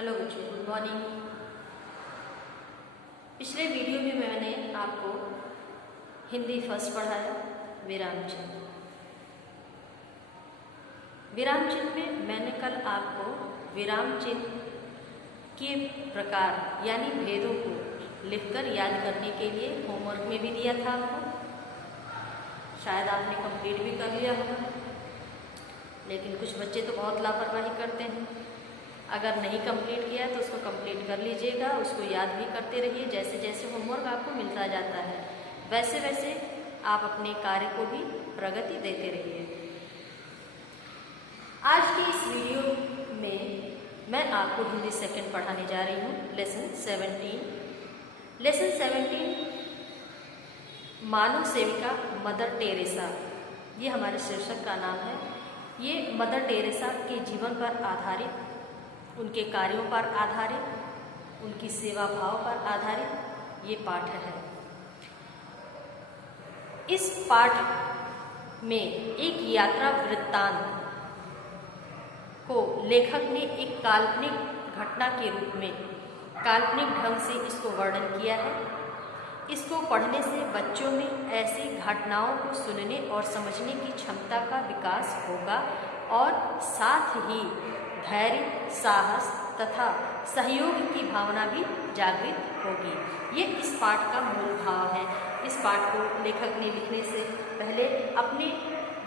Hello बच्चों, good morning. पिछले video में मैंने आपको हिंदी फर्स्ट पढ़ाया विराम चिन्ह। विराम चिन्ह में मैंने कल आपको विराम चिन्ह के प्रकार यानी भेदों को लिखकर याद करने के लिए होमवर्क में भी दिया था आपको। शायद आपने कंप्लीट भी कर लिया होगा, लेकिन कुछ बच्चे तो बहुत लापरवाही करते हैं। अगर नहीं कंप्लीट किया तो उसको कंप्लीट कर लीजिएगा, उसको याद भी करते रहिए। जैसे जैसे होमवर्क आपको मिलता जाता है वैसे वैसे आप अपने कार्य को भी प्रगति देते रहिए। आज की इस वीडियो में मैं आपको हिंदी सेकंड पढ़ाने जा रही हूँ, लेसन 17। लेसन 17 मानव सेविका मदर टेरेसा, ये हमारे शीर्षक का नाम है। ये मदर टेरेसा के जीवन पर आधारित, उनके कार्यों पर आधारित, उनकी सेवा भाव पर आधारित ये पाठ है। इस पाठ में एक यात्रा वृत्तांत को लेखक ने एक काल्पनिक घटना के रूप में काल्पनिक ढंग से इसको वर्णन किया है। इसको पढ़ने से बच्चों में ऐसी घटनाओं को सुनने और समझने की क्षमता का विकास होगा और साथ ही धैर्य, साहस तथा सहयोग की भावना भी जागृत होगी। ये इस पाठ का मूल भाव है। इस पाठ को लेखक ने लिखने से पहले अपने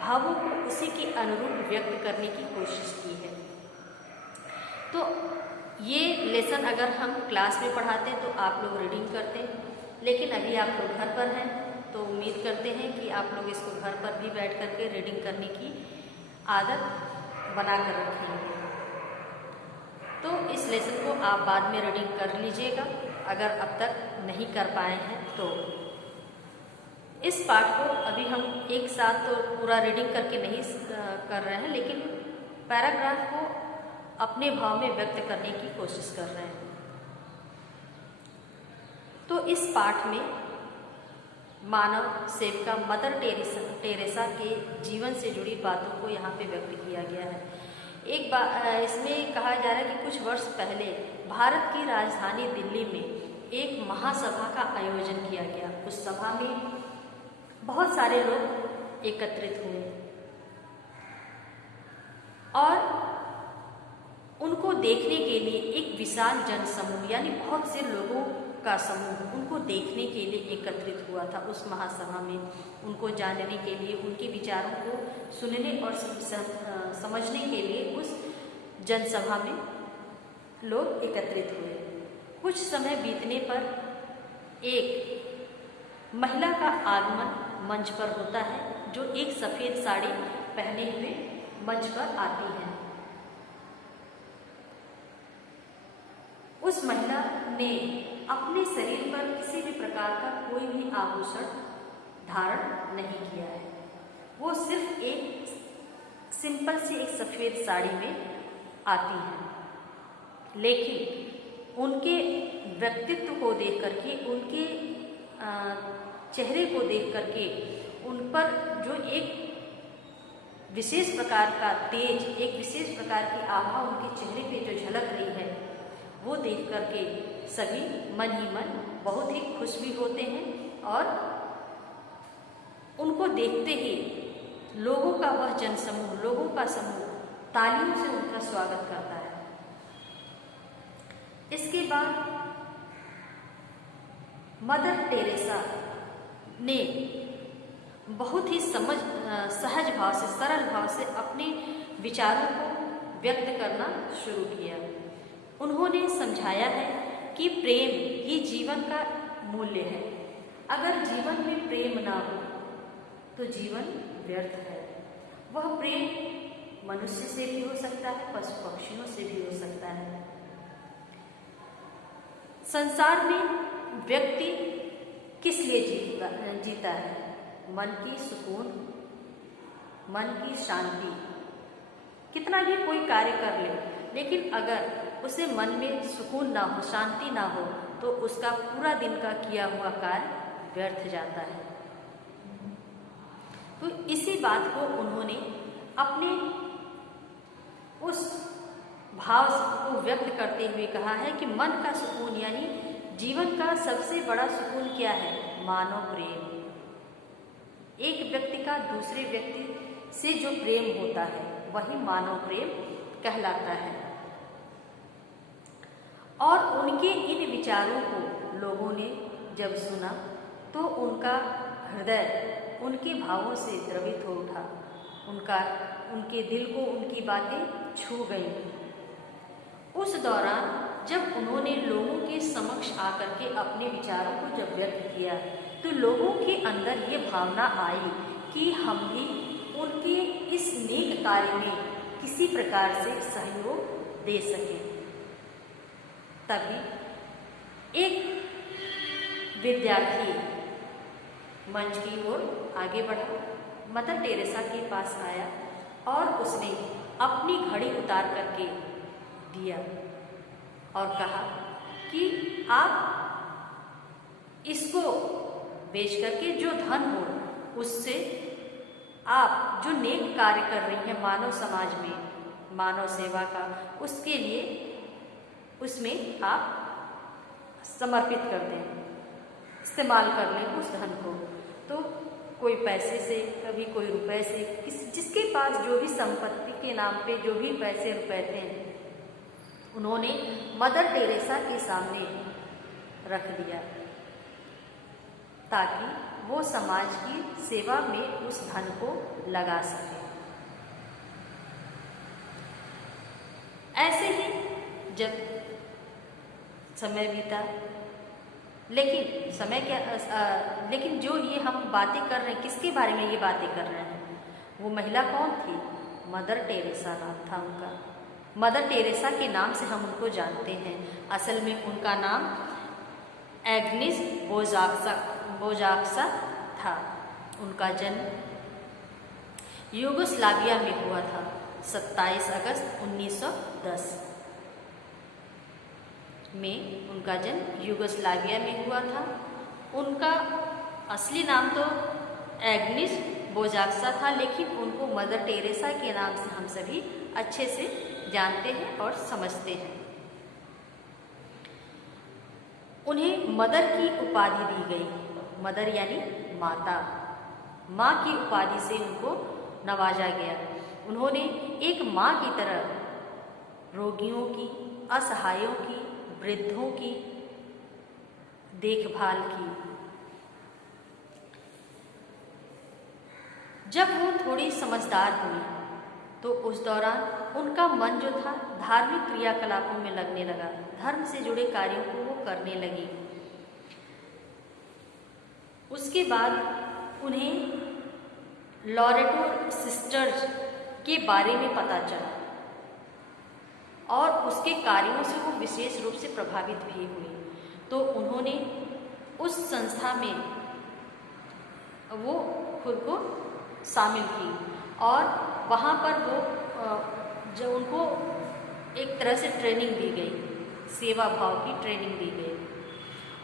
भावों को उसी के अनुरूप व्यक्त करने की कोशिश की है। तो ये लेसन अगर हम क्लास में पढ़ाते हैं तो आप लोग रीडिंग करते हैं, लेकिन अभी आप लोग घर पर हैं तो उम्मीद करते हैं कि आप लोग इसको घर पर भी बैठ करके रीडिंग करने की आदत बना कर रखेंगे। तो इस लेसन को आप बाद में रीडिंग कर लीजिएगा अगर अब तक नहीं कर पाए हैं तो। इस पाठ को अभी हम एक साथ तो पूरा रीडिंग करके नहीं कर रहे हैं, लेकिन पैराग्राफ को अपने भाव में व्यक्त करने की कोशिश कर रहे हैं। तो इस पाठ में मानव सेविका मदर टेरेसा के जीवन से जुड़ी बातों को यहाँ पे व्यक्त किया गया है। एक बात इसमें कहा जा रहा है कि कुछ वर्ष पहले भारत की राजधानी दिल्ली में एक महासभा का आयोजन किया गया। उस सभा में बहुत सारे लोग एकत्रित हुए और उनको देखने के लिए एक विशाल जनसमूह यानी बहुत से लोगों का समूह उनको देखने के लिए एकत्रित हुआ था। उस महासभा में उनको जानने के लिए, उनके विचारों को सुनने और समझने के लिए उस जनसभा में लोग एकत्रित हुए। कुछ समय बीतने पर एक महिला का आगमन मंच पर होता है, जो एक सफ़ेद साड़ी पहने हुए मंच पर आती है। उस महिला ने अपने शरीर पर किसी भी प्रकार का कोई भी आभूषण धारण नहीं किया है। वो सिर्फ एक सिंपल सी एक सफ़ेद साड़ी में आती है, लेकिन उनके व्यक्तित्व को देख करके, उनके चेहरे को देख करके, उन पर जो एक विशेष प्रकार का तेज, एक विशेष प्रकार की आभा उनके चेहरे पे जो झलक रही है, वो देख करके सभी मन ही मन बहुत ही खुश भी होते हैं और उनको देखते ही लोगों का वह जनसमूह, लोगों का समूह तालियों से उनका स्वागत करता है। इसके बाद मदर टेरेसा ने बहुत ही सहज भाव से, सरल भाव से अपने विचारों को व्यक्त करना शुरू किया। उन्होंने समझाया है कि प्रेम ही जीवन का मूल्य है। अगर जीवन में प्रेम ना हो तो जीवन व्यर्थ है। वह प्रेम मनुष्य से भी हो सकता है, पशु पक्षियों से भी हो सकता है। संसार में व्यक्ति किस लिए जीता है? मन की सुकून, मन की शांति। कितना भी कोई कार्य कर ले, लेकिन अगर उसे मन में सुकून ना हो, शांति ना हो, तो उसका पूरा दिन का किया हुआ कार्य व्यर्थ जाता है। तो इसी बात को उन्होंने अपने उस भाव को व्यक्त करते हुए कहा है कि मन का सुकून यानी जीवन का सबसे बड़ा सुकून क्या है? मानव प्रेम। एक व्यक्ति का दूसरे व्यक्ति से जो प्रेम होता है वही मानव प्रेम कहलाता है। और उनके इन विचारों को लोगों ने जब सुना तो उनका हृदय उनके भावों से द्रवित हो उठा। उनके दिल को उनकी बातें छू गई। उस दौरान जब उन्होंने लोगों के समक्ष आकर के अपने विचारों को जब व्यक्त किया तो लोगों के अंदर ये भावना आई कि हम भी उनके इस नेक कार्य में किसी प्रकार से सहयोग दे सकें। तभी एक विद्यार्थी मंच की ओर आगे बढ़ा, मदर टेरेसा के पास आया और उसने अपनी घड़ी उतार करके दिया और कहा कि आप इसको बेच करके जो धन हो उससे आप जो नेक कार्य कर रही हैं मानव समाज में, मानव सेवा का, उसके लिए उसमें आप समर्पित कर दें, इस्तेमाल कर लें उस धन को। तो कोई पैसे से, कभी कोई रुपए से, जिसके पास जो भी संपत्ति के नाम पे जो भी पैसे रुपए थे उन्होंने मदर टेरेसा के सामने रख दिया ताकि वो समाज की सेवा में उस धन को लगा सके। ऐसे ही जब समय बीता, लेकिन समय क्या लेकिन जो ये हम बातें कर रहे हैं, किसके बारे में ये बातें कर रहे हैं? वो महिला कौन थी? मदर टेरेसा नाम था उनका। मदर टेरेसा के नाम से हम उनको जानते हैं। असल में उनका नाम एग्निस बोजाक्सा था। उनका जन्म यूगोस्लाविया में हुआ था 27 अगस्त 1910 में। उनका जन्म यूगोस्लाविया में हुआ था। उनका असली नाम तो एग्निस बोजाक्सा था, लेकिन उनको मदर टेरेसा के नाम से हम सभी अच्छे से जानते हैं और समझते हैं। उन्हें मदर की उपाधि दी गई। मदर यानी माता, माँ की उपाधि से उनको नवाजा गया। उन्होंने एक माँ की तरह रोगियों की, असहायों की, वृद्धों की देखभाल की। जब वो थोड़ी समझदार हुई तो उस दौरान उनका मन जो था धार्मिक क्रियाकलापों में लगने लगा। धर्म से जुड़े कार्यों को वो करने लगी। उसके बाद उन्हें लॉरेटो सिस्टर्स के बारे में पता चला और उसके कार्यों से वो विशेष रूप से प्रभावित भी हुई। तो उन्होंने उस संस्था में वो खुद को शामिल की और वहाँ पर वो जो उनको एक तरह से ट्रेनिंग दी गई, सेवा भाव की ट्रेनिंग दी गई।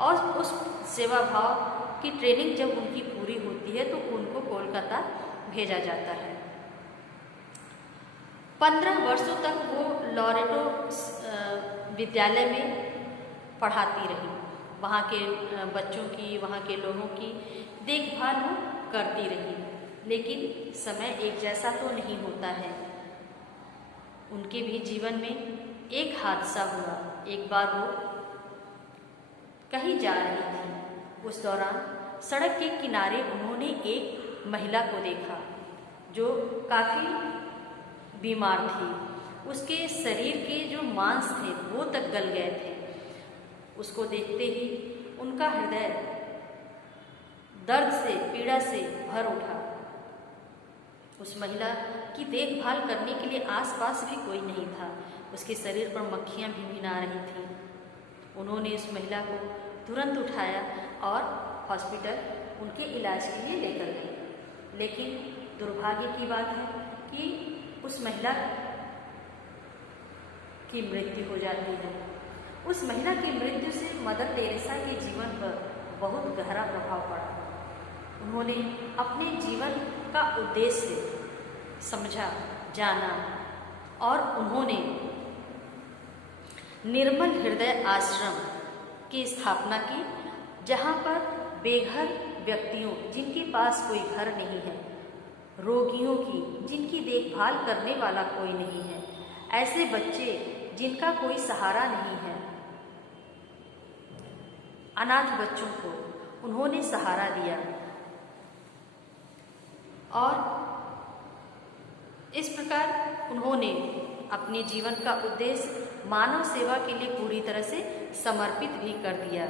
और उस सेवा भाव की ट्रेनिंग जब उनकी पूरी होती है तो उनको कोलकाता भेजा जाता है। 15 वर्षों तक वो लॉरेटो विद्यालय में पढ़ाती रही। वहाँ के बच्चों की, वहाँ के लोगों की देखभाल वो करती रही। लेकिन समय एक जैसा तो नहीं होता है। उनके भी जीवन में एक हादसा हुआ। एक बार वो कहीं जा रही थी। उस दौरान सड़क के किनारे उन्होंने एक महिला को देखा जो काफ़ी बीमार थी। उसके शरीर के जो मांस थे वो तक गल गए थे। उसको देखते ही उनका हृदय दर्द से, पीड़ा से भर उठा। उस महिला की देखभाल करने के लिए आसपास भी कोई नहीं था। उसके शरीर पर मक्खियाँ भिनभिना रही थीं। उन्होंने उस महिला को तुरंत उठाया और हॉस्पिटल उनके इलाज के लिए लेकर गए। लेकिन दुर्भाग्य की बात है कि उस महिला की मृत्यु हो जाती है। उस महिला की मृत्यु से मदर टेरेसा के जीवन पर बहुत गहरा प्रभाव पड़ा। उन्होंने अपने जीवन का उद्देश्य समझा, जाना और उन्होंने निर्मल हृदय आश्रम की स्थापना की, जहाँ पर बेघर व्यक्तियों जिनके पास कोई घर नहीं है, रोगियों की जिनकी देखभाल करने वाला कोई नहीं है, ऐसे बच्चे जिनका कोई सहारा नहीं है, अनाथ बच्चों को उन्होंने सहारा दिया। और इस प्रकार उन्होंने अपने जीवन का उद्देश्य मानव सेवा के लिए पूरी तरह से समर्पित भी कर दिया।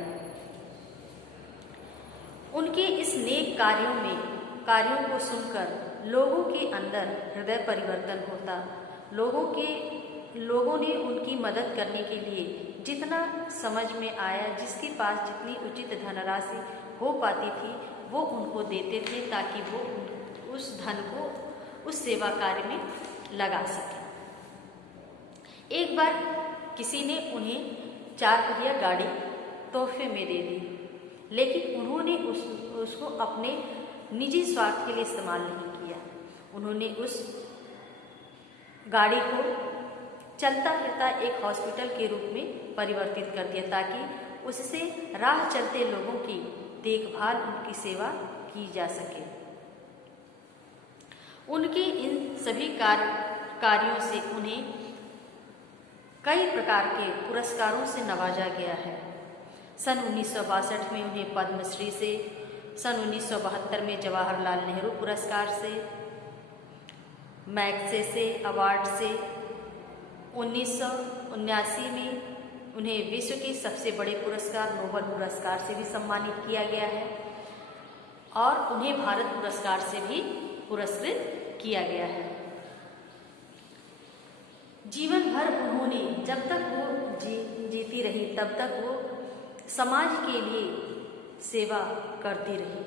उनके इस नेक कार्यों को सुनकर लोगों के अंदर हृदय परिवर्तन होता। लोगों ने उनकी मदद करने के लिए जितना समझ में आया, जिसके पास जितनी उचित धनराशि हो पाती थी, वो उनको देते थे, ताकि वो उस धन को उस सेवा कार्य में लगा सके। एक बार किसी ने उन्हें 4 पहिया गाड़ी तोहफे में दे दी, लेकिन उन्होंने उसको अपने निजी स्वार्थ के लिए इस्तेमाल नहीं किया। उन्होंने उस गाड़ी को चलता फिरता एक हॉस्पिटल के रूप में परिवर्तित कर दिया, ताकि उससे राह चलते लोगों की देखभाल, उनकी सेवा की जा सके। उनके इन सभी कार्यों से उन्हें कई प्रकार के पुरस्कारों से नवाजा गया है। सन 1962 में उन्हें पद्मश्री से, सन 1972 में जवाहरलाल नेहरू पुरस्कार से, मैग्सेसे अवार्ड से, 1979 में उन्हें विश्व के सबसे बड़े पुरस्कार नोबल पुरस्कार से भी सम्मानित किया गया है, और उन्हें भारत पुरस्कार से भी पुरस्कृत किया गया है। जीवन भर उन्होंने, जब तक वो जीती रही, तब तक वो समाज के लिए सेवा करती रही।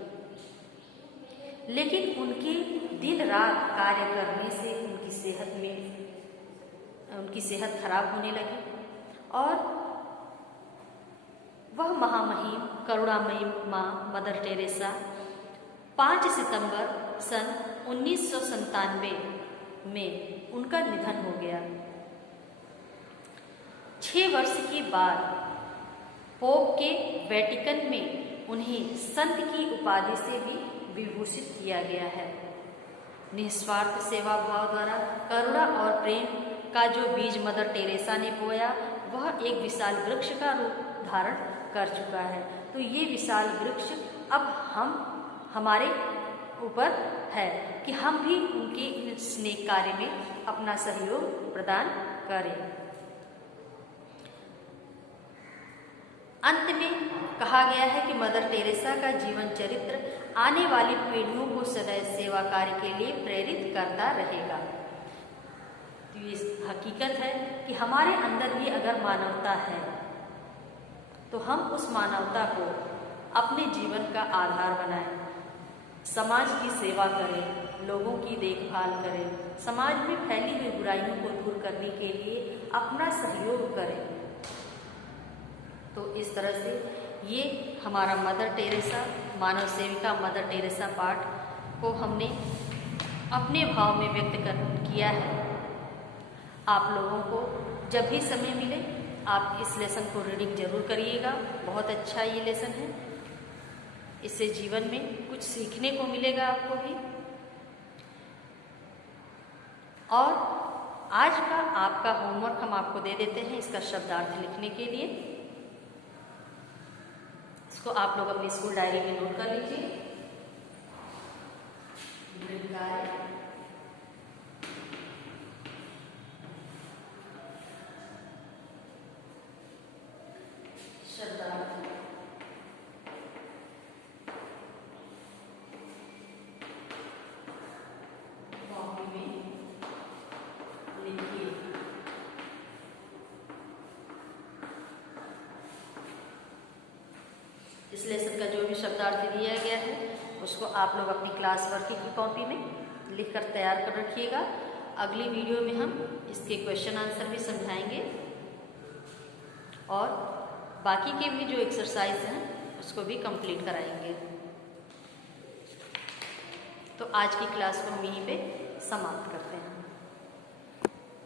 लेकिन उनके दिन रात कार्य करने से उनकी सेहत खराब होने लगी, और वह महामहिम करुणामयी माँ मदर टेरेसा 5 सितंबर सन 1997 में उनका निधन हो गया। 6 वर्ष के बाद पोप के वेटिकन में उन्हें संत की उपाधि से भी विभूषित किया गया है। निस्वार्थ सेवा भाव द्वारा करुणा और प्रेम का जो बीज मदर टेरेसा ने बोया, वह एक विशाल वृक्ष का रूप धारण कर चुका है। तो ये विशाल वृक्ष अब हमारे ऊपर है कि हम भी उनके इस नेक कार्य में अपना सहयोग प्रदान करें। अंत में कहा गया है कि मदर टेरेसा का जीवन चरित्र आने वाली पीढ़ियों को सदैव सेवा कार्य के लिए प्रेरित करता रहेगा। तो ये हकीकत है कि हमारे अंदर भी अगर मानवता है, तो हम उस मानवता को अपने जीवन का आधार बनाएं, समाज की सेवा करें, लोगों की देखभाल करें, समाज में फैली हुई बुराइयों को दूर करने के लिए अपना सहयोग करें। तो इस तरह से ये हमारा मदर टेरेसा, मानव सेविका मदर टेरेसा पाठ को हमने अपने भाव में व्यक्त किया है। आप लोगों को जब भी समय मिले आप इस लेसन को रीडिंग जरूर करिएगा। बहुत अच्छा ये लेसन है, इससे जीवन में कुछ सीखने को मिलेगा आपको भी। और आज का आपका होमवर्क हम आपको दे देते हैं इसका शब्दार्थ लिखने के लिए। इसको आप लोग अपनी स्कूल डायरी में नोट कर लीजिए। शब्दार्थ कॉपी में लिखिए। इस लेसन का जो भी शब्दार्थ दिया गया है उसको आप लोग अपनी क्लास वर्क की कॉपी में लिखकर तैयार कर रखिएगा। अगली वीडियो में हम इसके क्वेश्चन आंसर भी समझाएंगे और बाकी के भी जो एक्सरसाइज हैं उसको भी कंप्लीट कराएंगे। तो आज की क्लास को हम यहीं पे समाप्त करते हैं।